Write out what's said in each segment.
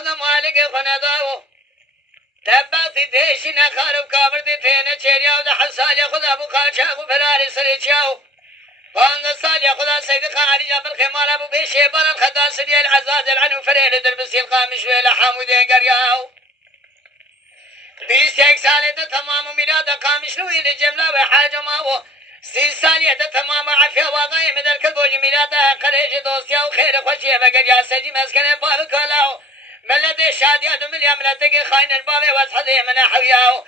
خدا مالک خنداو تبعتي ديشي نخارب كابر دي تينا چيرياو ده حسالي خدا ابو قاچاقو فراري سريچاو وان سالي خدا سيد قاري جبل خمال ابو بيشي بر الخدا سدي العزاز العنو فريل دربسي القامش ويلا حامودي قرياو بيس يك سالي ده تمام ميرادا قامش نوي لجملة وحاجة ماو 30 سالية ده تمام عفيا واغاية مدر كبوج ميرادا قريج دوستيا وخير خوشي بقريا سجي مسكن بابكالاو ملد شادية دمليا ملدك خاين البابي واسحده من حوياو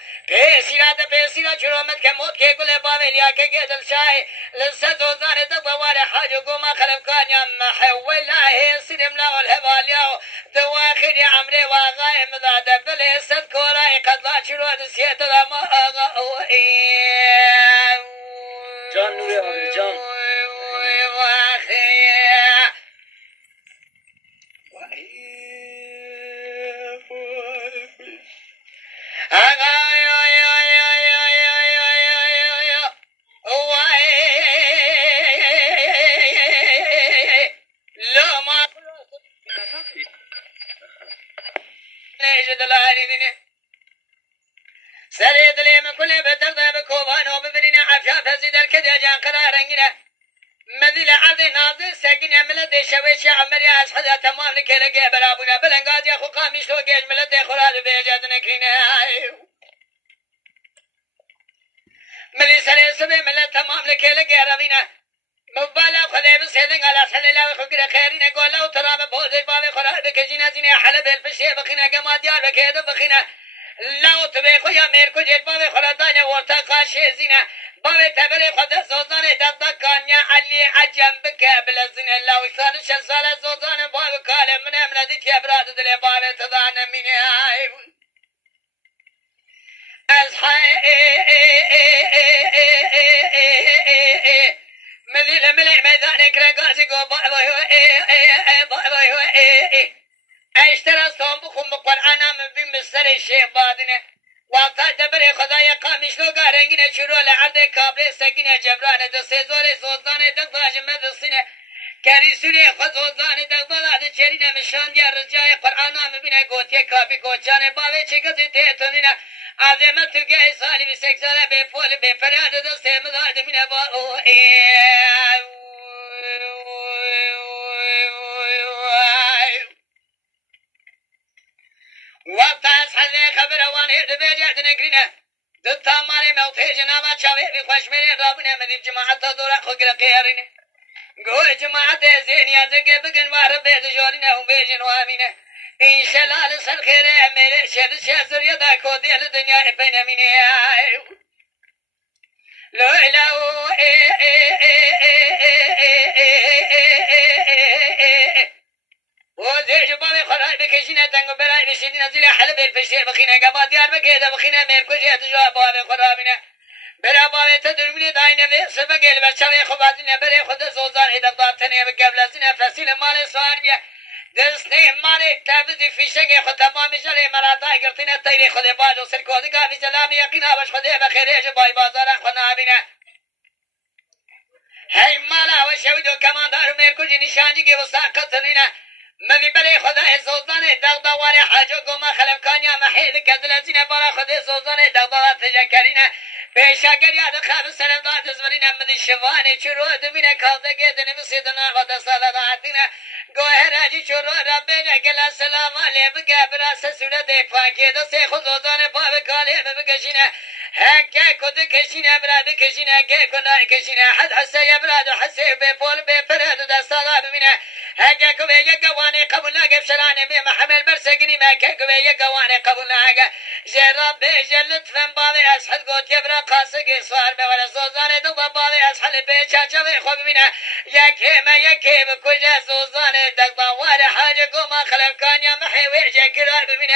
بيسيرا جرومت كموت كي قل بابي ليا كي الشاي لسد وزان دقوار حاجو قوما خلف كان يم حولا هي سلم لا الهبالياو دواخر يا عمري واغاي مداد بلي سد كوراي قد لا شرود سيد ما اغاو جان نوري آبی جان سريد لي من كل بدر بكوبان وببنين عفاف زيد الكدى جان قرارنجنا مذل عذي ناظر ساقنا ملد شويش عمري أسحد تمام لكي لقي برابنا بلنقاز يا خو قامش لو قيش ملد خلال بيجاد نكرينا ملي سري سبي ملد تمام لكي لقي ربينا مبالا خذي بسيدن على سحل الله وخقر خيرين قولا وتراب بوزي بابي خلال بكجينا زيني حلب الفشي بخينا قما ديار بكيد بخينا لا تبي خويا ميركو جيت بابي خلادانيا ورتا قاشي زينة بابي تبلي خدا زوزاني دقدا كانيا علي عجم بك بلزينة لا وثالث شزالة زوزاني بابي كالي من امردك يا براد دلي بابي تضعنا مني أصحي ملي ميدانك رقاسي قو بابي اشترى صنبوخ بقرآن من بمصر الشيخ بادنه وقتا دبر خدايا قامش لو قارنگينه شروع لعرض كابل سكينه جبرانه ده سيزور زوزانه دقاج مدرسينه كاري سوري خد زوزانه دقبالات چرينه مشان ديار رجاء قرآن مبينه قوتيه كابي قوچانه باوه چكزي تيتونينه عظيمة تلقى سالي بسكسالة بفول بفراد ده سيمداد منه باو وقت أصحى خبر وانه دبيجات نقرنا دتا ماري موتي جنابا شاوي بخوش ميري رابنا مذيب جماعة دورا خقر قيارنا قوي جماعة زين يا زقي بقن وارب بيد جورنا وبيجن وامنا إن شاء الله لسر خير ميري شد شازر يدا كودي الدنيا بين مني لو إلاو وزي جبابي خرائي بكشينا تنقو براي بشيدنا زي حلب الفشير بخينا قبا ديار بكيدا بخينا ميركو جيت جواب بابي خرامنا برا بابي تدرمني داينا بي سبقل برشاوي خبازنا بري خود زوزان إذا ضابطني بقبل زينا فسيل مالي صار بيا دستي مالي تابدي في شنگي خود تمامي جلي مراتاي قرطينا تيري خود باجو سركودي قافي سلامي يقينا باش خودي بخيري جباي بازارا خودنا بينا هاي مالا وشويدو كمان دارو ميركو جي نشانجي كي وساقطنينا مذي بري خدا زوزانه دغدا واري حاجو قوما خلف كانيا محيد كدلزينه برا خدا زوزانه دغدا تجكرينه بيشاكر يا دخاب السلام ذات زمرينه مذي شواني شرو دمينه كالده قدن بسيدنا غدا صلاتنا قوهراجي شرو ربنا قال السلام عليك بقبر سسوره دي فاكي دو سي خزوزانه باب كالي بكشينه هكا كود كشينه براد كشينه كي كنا كشينه حد حسي يا براد حسي بفول بفرد دسالا بمنه هكا كوي يقواني قبل ناقف شراني بي محمل برسقني ما كوي يقواني قبل ناقف جرب بيجلت فن بابي اسحد قوت يبرا قاسق صار بولا زوزاني دو بابي اسحد بيجا جوي خوب منه يكيما يكيم كل زوزاني دقبا ولا حاجة قوما خلف كان يا محي ويجا كراب منه